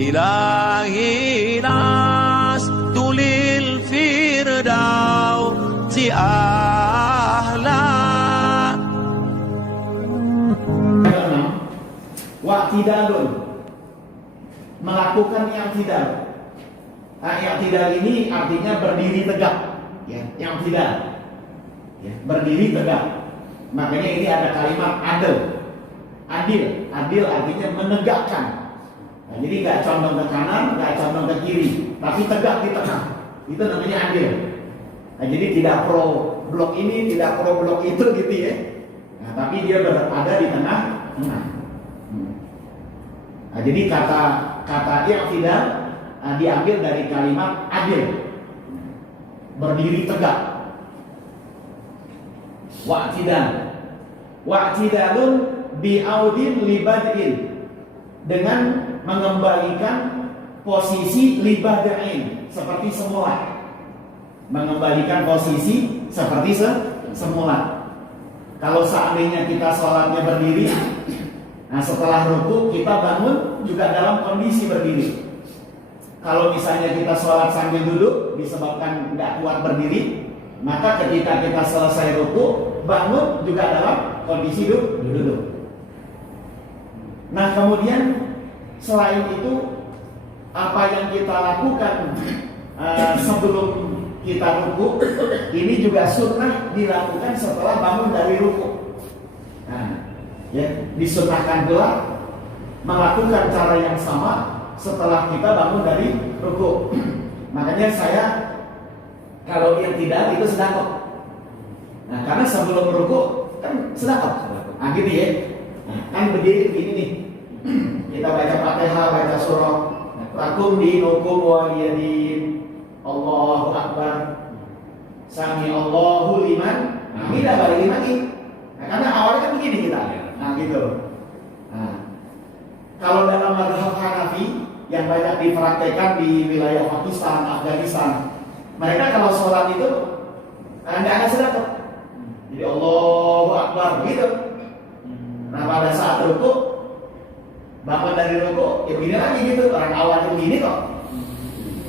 إلهي لست للفردوس أهلا. Wa'tidalun, melakukan i'tidal. I'tidal ini artinya berdiri tegak, ya, i'tidal, ya, berdiri tegak. Makanya ini ada kalimat adil. Adil artinya menegakkan. Nah, jadi nggak condong ke kanan, nggak condong ke kiri, tapi tegak di tengah. Itu namanya adil. Nah, jadi tidak pro blok ini, tidak pro blok itu gitu ya. Nah, tapi dia berada di tengah-tengah. Nah, jadi kata i'tidal diambil dari kalimat adil, berdiri tegak. Wa'tidalun bi'audin libad'in, dengan mengembalikan posisi libad'in seperti semula. Mengembalikan posisi seperti semula. Kalau seandainya kita sholatnya berdiri, nah setelah ruku kita bangun juga dalam kondisi berdiri. Kalau misalnya kita sholat sambil duduk disebabkan nggak kuat berdiri, maka ketika kita selesai ruku bangun juga dalam kondisi duduk. Nah kemudian selain itu apa yang kita lakukan sebelum kita ruku ini juga sunnah dilakukan setelah bangun dari ruku. Nah, ya, disunnahkan pula melakukan cara yang sama setelah kita bangun dari ruku. Makanya saya kalau yang tidak itu sedekah. Nah, karena sebelum ruku kan sedekah. Nah, gitu ya. Nah, kan berdiri begini nih. Kita baca Fatihah, baca surah. Lakum dinukum waliyadin. Allahu Akbar. Sami Allahu liman. Nah, tidak balik lagi. Nah, karena awalnya kan begini kita. Nah, gitu. Nah, kalau dalam mazhab Hanafi yang banyak dipraktekkan di wilayah Pakistan, Afghanistan, mereka kalau sholat itu nggak ada sedekah. Jadi Allahu Akbar gitu. Nah pada saat ruku, bangun dari ruku, ya begini lagi gitu. Orang awalnya begini kok.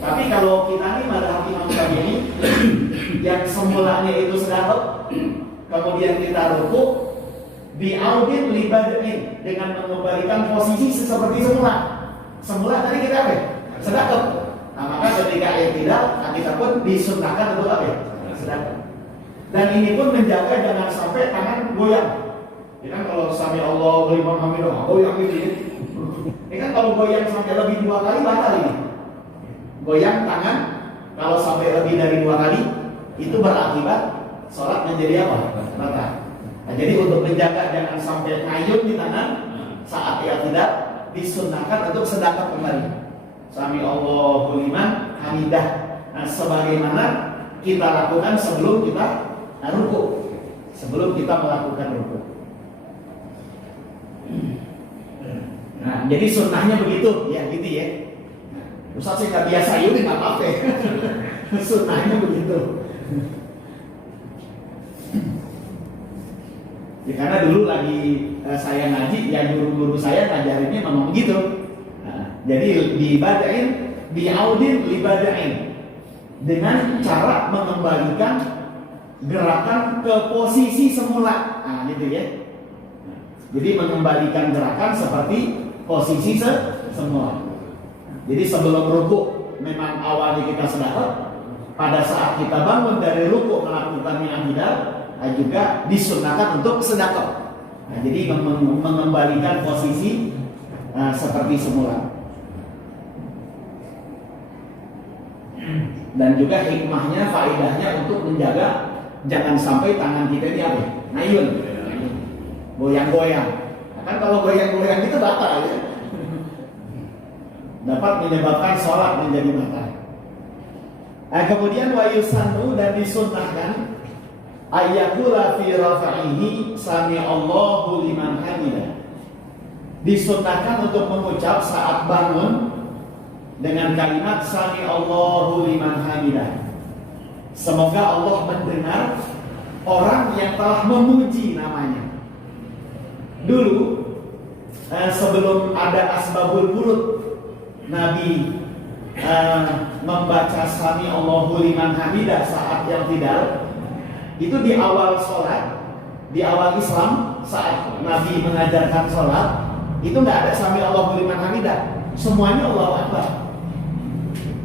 Tapi kalau kita nih mazhab Imam Syafi'i yang semulanya itu sedekah, kemudian kita ruku, bi'audin libad'in, dengan mengembalikan posisi seperti semula. Semula tadi kita apa? Sedekah. Nah, maka ketika i'tidal, kita pun disunnahkan untuk apa? Sedekah. Dan ini pun menjaga jangan sampai tangan goyang. Ya kan kalau sami Allahu liman hamidah goyang gitu ya. Ini kan kalau goyang sampai lebih 2 kali batal ini. Goyang tangan kalau sampai lebih dari 2 kali itu berakibat sholat menjadi apa? Batal. Nah, jadi untuk menjaga jangan sampai ngayun di tangan saat i'tidal, disunnahkan untuk sedekah kembali. Sami Allahu liman hamidah. Nah, sebagaimana kita lakukan sebelum kita ruku, sebelum kita melakukan ruku. Nah, jadi sunnahnya begitu, ya gitu ya. Ustaz saya nggak biasa ini nggak apa-apa. Sunnahnya begitu. Ya, karena dulu lagi saya ngaji, ya guru-guru saya ngajarinnya memang begitu. Nah, jadi dibadain, bi'audin libadain, dengan cara mengembalikan gerakan ke posisi semula. Nah, gitu ya. Jadi mengembalikan gerakan seperti posisi semula. Jadi sebelum ruku memang awalnya kita sedekah, pada saat kita bangun dari ruku melakukan i'tidal, juga disunnahkan untuk sedekah. Nah, jadi mengembalikan posisi seperti semula. Dan juga hikmahnya, faedahnya untuk menjaga jangan sampai tangan kita ini apa? Ngayun, goyang-goyang. Nah, kan kalau goyang-goyang itu batal ya. Dapat menyebabkan sholat menjadi batal. Nah, kemudian wa yusannu, dan disunnahkan ayyakula fi rafa'ihi sami Allahu liman hamidah. Disunnahkan untuk mengucap saat bangun dengan kalimat sami Allahu liman hamidah. Semoga Allah mendengar orang yang telah memuji namanya. Dulu sebelum ada asbabul wurud, Nabi membaca Sami Allahu liman hamidah saat yang tidak, itu di awal sholat, di awal Islam saat Nabi mengajarkan sholat itu nggak ada Sami Allahu liman hamidah, semuanya Allahu Akbar.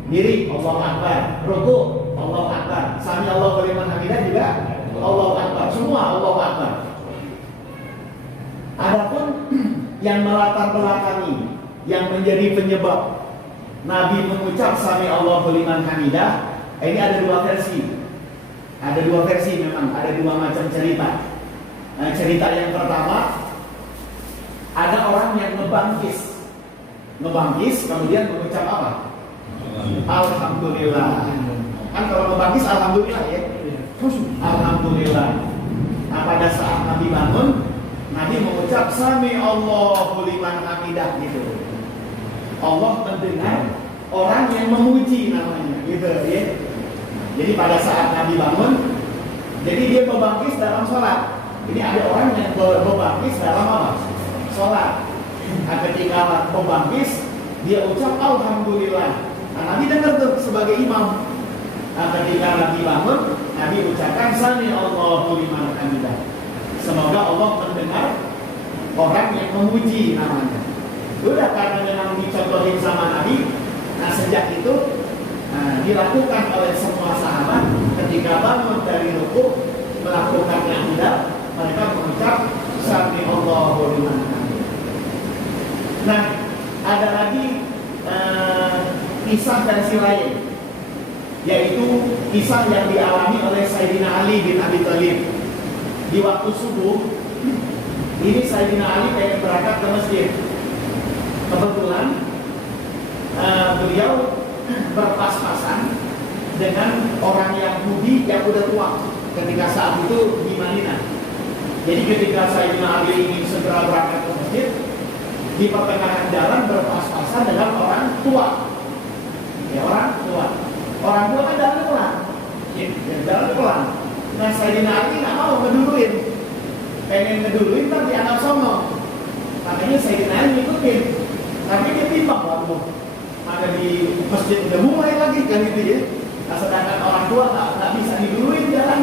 Diri Allahu Akbar, ruku Allahu Akbar, Sami Allahu liman hamidah juga Allahu Akbar, semua Allahu Akbar. Adapun yang melatar belakangi, yang menjadi penyebab Nabi mengucap Sami Allahu liman hamidah, ini ada dua versi. Ada dua versi memang, ada dua macam cerita. Nah, cerita yang pertama, ada orang yang ngebangkis kemudian mengucap apa? Alhamdulillah. Kan kalau ngebangkis alhamdulillah ya. Alhamdulillah. Nah, pada saat Nabi bangun, Nabi mengucap Sami Allahu liman hamidah gitu. Allah mendengar orang yang memuji namanya gitu ya. Jadi pada saat Nabi bangun, jadi dia membangkis dalam sholat. Ini ada orang yang membangkis dalam apa? Sholat. Nah, ketika membangkis, dia ucap Alhamdulillah. Nah, Nabi dengar tuh sebagai imam. Nah, ketika Nabi bangun, Nabi ucapkan Sami Allahu liman hamidah. Semoga Allah mendengar orang yang memuji namanya. Udah, karena memang dicontohin sama Nabi. Nah, sejak itu dilakukan oleh semua sahabat ketika bangun dari rukuk melakukan i'tidal, mereka mengucap Sami Allahu liman hamidah. Nah, ada lagi kisah versi lain, yaitu kisah yang dialami oleh Sayyidina Ali bin Abi Thalib. Di waktu subuh ini Sayyidina Ali pengen berangkat ke masjid. Kebetulan beliau berpas-pasan dengan orang Yahudi yang udah tua ketika saat itu di Madinah. Jadi ketika Sayyidina Ali ingin segera berangkat ke masjid, di pertengahan jalan berpas-pasan dengan orang tua. Ya, orang tua. Orang tua kan jalan pelan. Ya, jalan pelan. Nah, Sayyidina Ali nggak mau ngeduluin. Pengen ngeduluin tapi dianggap sombong. Makanya Sayyidina Ali ngikutin. Tapi dia timbang waktu. Maka di masjid udah mulai lagi kan gitu ya. Nah, sedangkan orang tua nggak bisa diduluin jalan.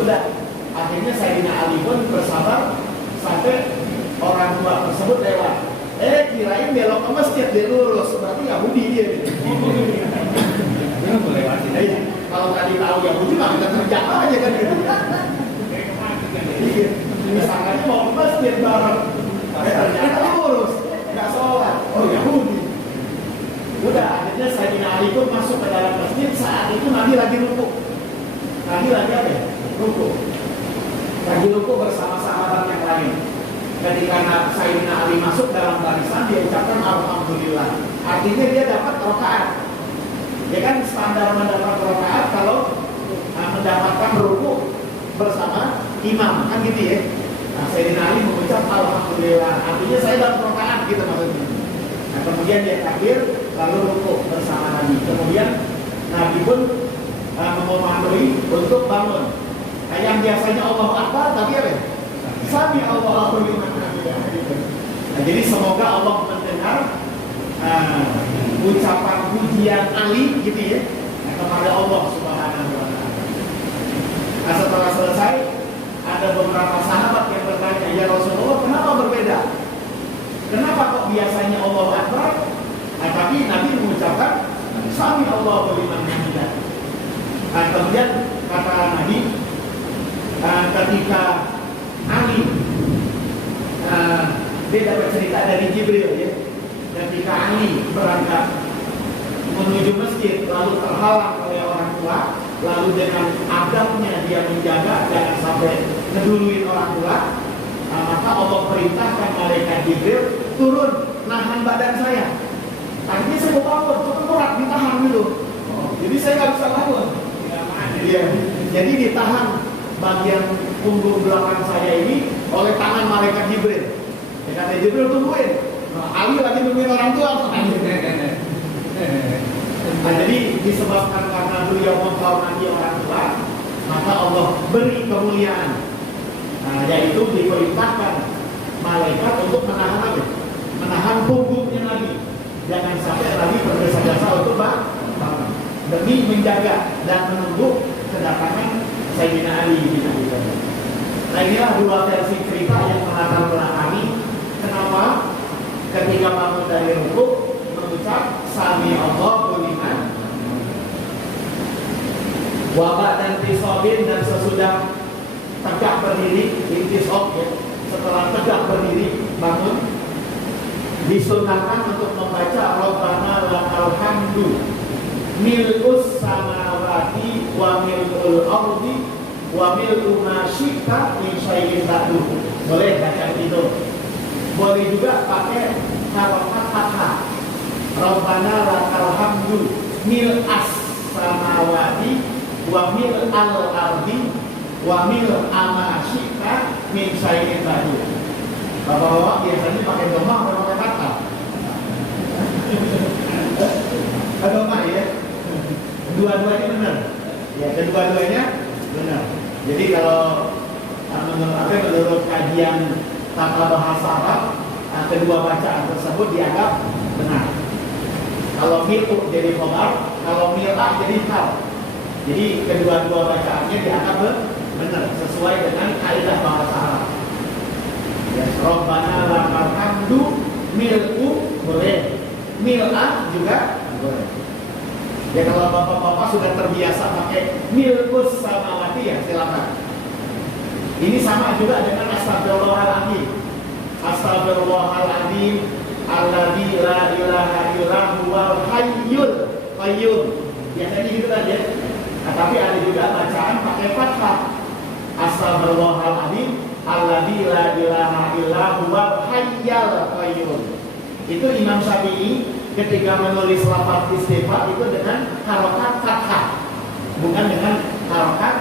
Udah. Akhirnya Sayyidina Ali pun bersabar sampai orang tua tersebut lewat. Kirain belok ke masjid dia lurus, berarti Yahudi dia. Dia boleh lewat. Kalau tadi tahu Yahudi mah kita terjatuh aja kan gitu. Iya. Misalnya mau ke masjid bareng, ternyata lurus, nggak sholat. Oh, Yahudi. Udah, akhirnya Sayyidina Ali pun masuk ke dalam masjid. Saat itu Nabi lagi rukuk. Nabi lagi apa ya? Rukuk. Lagi rukuk bersama sahabat yang lain. Ketika Sayyidina Ali masuk dalam barisan, dia ucapkan Alhamdulillah. Artinya dia dapat rakaat. Ya kan standar mendapat rakaat kalau mendapatkan rukuk bersama imam, kan gitu ya. Nah, Sayyidina Ali mengucap Alhamdulillah. Artinya saya dapat rakaat gitu maksudnya. Nah, kemudian dia takbir, lalu rukuk bersama Nabi. Kemudian Nabi pun memandui untuk bangun. Nah, yang biasanya Allah Akbar, tapi apa? Sami Allahu liman hamidah. Nah, jadi semoga Allah mendengar ucapan pujian Ali gitu ya, kepada Allah Subhanahu wa taala. Nah, setelah selesai ada beberapa sahabat yang bertanya, "Ya Rasulullah, kenapa berbeda? Kenapa kok biasanya Allah Akbar, tapi Nabi mengucapkan Sami Allahu liman hamidah?" Nah, kemudian kata Nabi, ketika Ali dia dapat cerita dari Jibril ya, ketika Ali berangkat menuju masjid lalu terhalang oleh orang tua, lalu dengan adabnya dia menjaga jangan sampai ngeduluin orang tua, maka Allah perintahkan malaikat Jibril turun nahan badan saya. Akhirnya saya bangun, cukup berat ditahan dulu. Jadi saya nggak bisa bangun. Iya, jadi ditahan bagian punggung belakang saya ini oleh tangan malaikat Jibril. Ya, kata Jibril tungguin. Nah, Ali lagi nungguin orang tua. Nah, jadi disebabkan karena beliau menghormati orang tua, maka Allah beri kemuliaan. Nah, yaitu diperintahkan malaikat untuk menahan apa? Menahan punggungnya Nabi. Jangan sampai menjaga dan menunggu kedatangan Sayyidina Ali bin Abi Thalib. Nah, inilah dua versi cerita yang melatar belakangi kenapa ketika bangun dari rukuk mengucap Sami Allahu liman wabak dan tisobin, dan sesudah tegak berdiri intisob ya, setelah tegak berdiri bangun disunahkan untuk membaca Rabbana lakal hamdu mil'us samawati wa mil'ul ardi wa mil'u ma syi'ta min syai'in ba'du. Boleh baca itu. Boleh juga pakai harokat fathah. Rabbana lakal hamdu mil'as samawati wa mil'al ardi wa mil'a ma syi'ta min syai'in ba'du. Bapak-bapak biasanya pakai domah atau pakai fathah? Domah ya. Dua-duanya benar. Ya, kedua-duanya benar. Jadi kalau menurut kajian tata bahasa Arab, kedua bacaan tersebut dianggap benar. Kalau mil'u jadi khobar, kalau mil'a jadi hal. Jadi kedua-dua bacaannya dianggap benar sesuai dengan kaidah bahasa Arab. Ya, Rabbana lakal hamdu mil'u boleh, mil'a juga boleh. Ya, kalau bapak-bapak sudah terbiasa pakai mil'us samawati ya silakan. Ini sama juga dengan astagfirullahaladzim. Astagfirullahaladzim alladzi la ilaha illa huwal hayyul qayyum. Biasanya gitu kan ya. Nah, tapi ada juga bacaan pakai fathah. Astagfirullahaladzim alladzi la ilaha illa huwal hayyul qayyum. Itu Imam Syafi'i ketika menulis lafaz istighfar itu dengan harokat fathah, bukan dengan harokat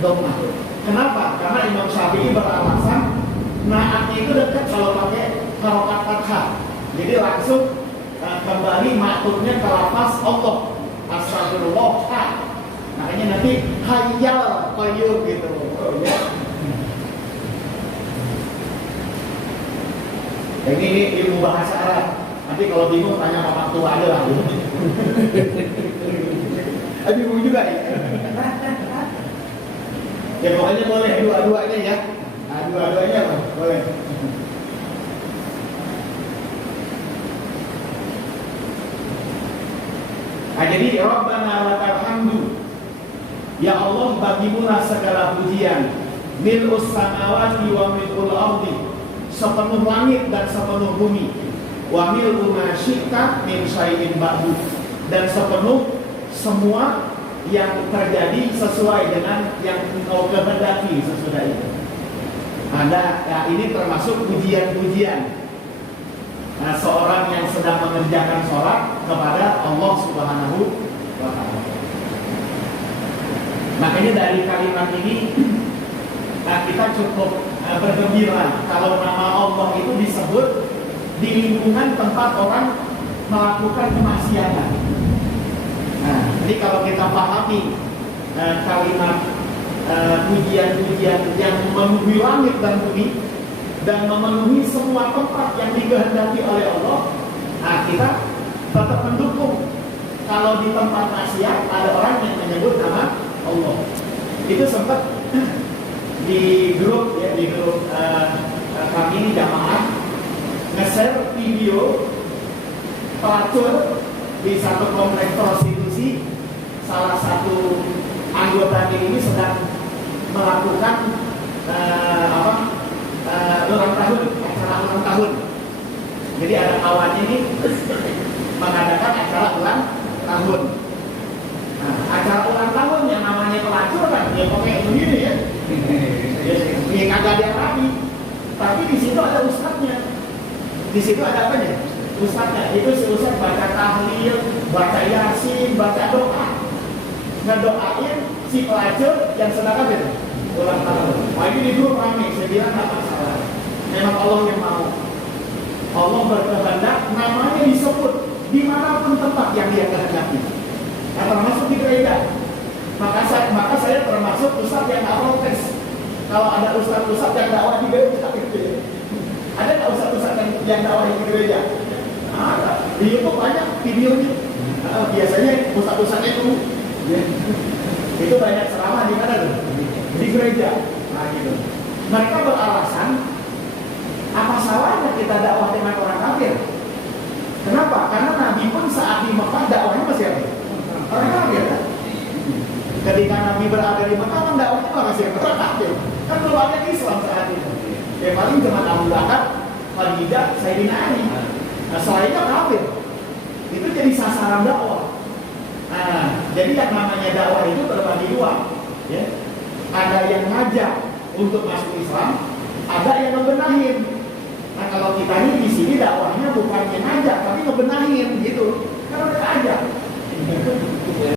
dhammah. Kenapa? Karena Imam Syafi'i beralasan naatnya itu dekat kalau pakai harokat fathah. Jadi langsung kembali maksudnya ke lafaz Allah. Astagfirullah. Makanya nanti hayyul qayyum gitu. Ya. Ini ilmu bahasa Arab. Nanti kalau bingung tanya bapak tua aja lah. Bingung juga ya. Ya pokoknya boleh dua-duanya ya. Nah, dua-duanya boleh. Nah, jadi Rabbana lakal hamdu. Ya Allah, bagimulah segala pujian. Mil'us samawati wa mil'ul ardi. Sepenuh langit dan sepenuh bumi. Wa mil'u ma syi'ta min syai'in ba'du, dan sepenuh semua yang terjadi sesuai dengan yang engkau kehendaki sesudah itu. Ada ya, ini termasuk pujian-pujian seorang yang sedang mengerjakan sholat kepada Allah Subhanahu wa ta'ala. Makanya dari kalimat ini kita cukup bergembira kalau nama Allah itu disebut di lingkungan tempat orang melakukan kemaksiatan. Nah, jadi kalau kita pahami kalimat pujian-pujian yang memenuhi langit dan bumi dan memenuhi semua tempat yang dikehendaki oleh Allah, nah kita tetap mendukung kalau di tempat maksiat ada orang yang menyebut nama Allah. Itu sempat di grup ya, di grup kami ini jamaah nge-share video pelacur di satu kompleks prostitusi. Salah satu anggota ini sedang melakukan ulang tahun, acara ulang tahun. Jadi ada kawannya ini mengadakan acara ulang tahun. Nah, acara ulang tahun yang namanya pelacur kan, ya pakai begini ya. Ya kagak ada yang rapi. Tapi di situ ada ustadznya. Di situ ada apa ya? Ustadznya itu si ustadz baca tahlil, baca yasin, baca doa, ngedoain si pelacur yang sedang apa itu? Ulang tahun. Wah, ini di grup ramai. Saya bilang nggak masalah. Memang Allah yang mau. Allah berkehendak namanya disebut dimanapun tempat yang Dia kehendaki. Nah, termasuk di gereja. Maka saya termasuk ustadz yang nggak protes. Kalau ada ustadz yang dakwah di gereja, gitu ya. Ada nggak ustadz yang dakwah di gereja? Ada. Di YouTube banyak videonya. Biasanya ustadz itu Ya. Itu banyak ceramah di mana tuh? Di gereja. Nah gitu. Mereka beralasan, apa salahnya kita dakwah dengan orang kafir? Kenapa? Karena Nabi pun saat di Mekah dakwahnya masih apa? Orang kafir kan? Ketika Nabi berada di Mekah, dakwahnya masih orang kafir. Kan belum ada Islam saat itu. Ya paling cuma Abu Lahab, Khadijah, Sayyidina Ali. Nah selainnya kafir. Itu jadi sasaran dakwah. Nah, jadi yang namanya dakwah itu terbagi dua. Ya. Ada yang ngajak untuk masuk Islam, ada yang ngebenahin. Nah kalau kita ini di sini dakwahnya bukan yang ngajak, tapi ngebenahin gitu. Kan udah ajak.